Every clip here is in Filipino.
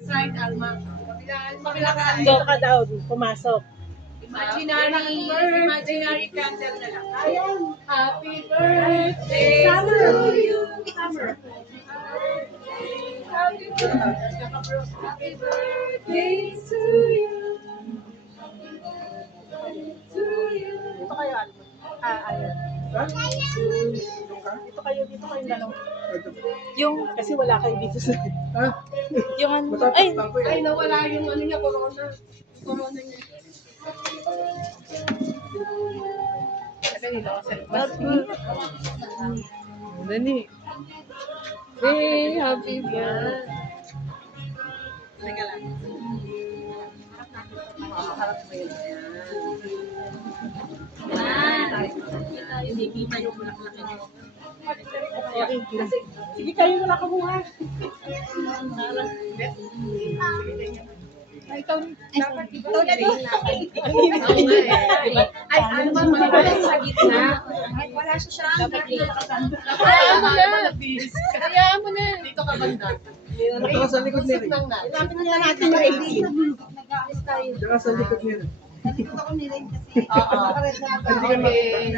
Side, Alma. Kabila ka, Dito ka daw, pumasok. imaginary candle na lang. Ayan. Happy birthday to you. Summer. Happy birthday to you. To you. Dito kayo, Alma. Ayan. Dito kayo dalawa. Yung, Kasi wala kayo dito sa... yung ano, ay, Ay, nawala yung ano niya, corona. Corona niya. dali. Hey, happy birthday. Teka lang. Makaharap mo yun. Hindi kita yung malaki-laki niyo. Sige, kayo wala ka muna. Ikaw na din. Ay, ano ba malaki sa gitna? Ay, wala siya. Dapat dito ka banda. Kaya mo na. Dito ka banda. Ito sa likod nila. Ilapit na natin yung 18. Diyan sa likod nila. Oo. Okay.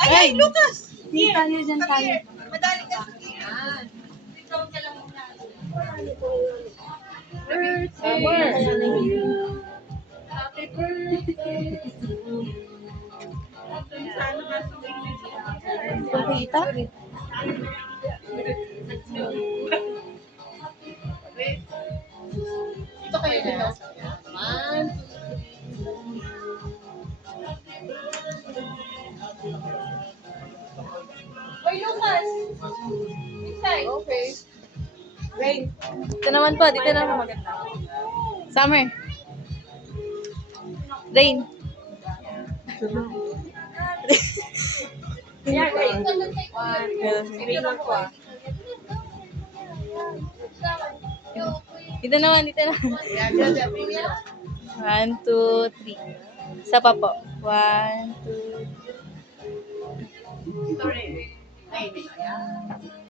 Ay, Lucas! Di tayo dyan tayo. Madali ka sa gitna. Ikaw ka lang muna. Birthday to you. Happy birthday. Sana nga Pakita? Ito kayo dito. 1, 2, 3. Hoy, Lucas! Okay. Rain. Dito naman po, dito naman. Summer. Rain. Yeah, Rain. Dito naman, dito naman. Yeah, 1, 2, 3. Isa pa po. 1, 2, Sorry. Ay,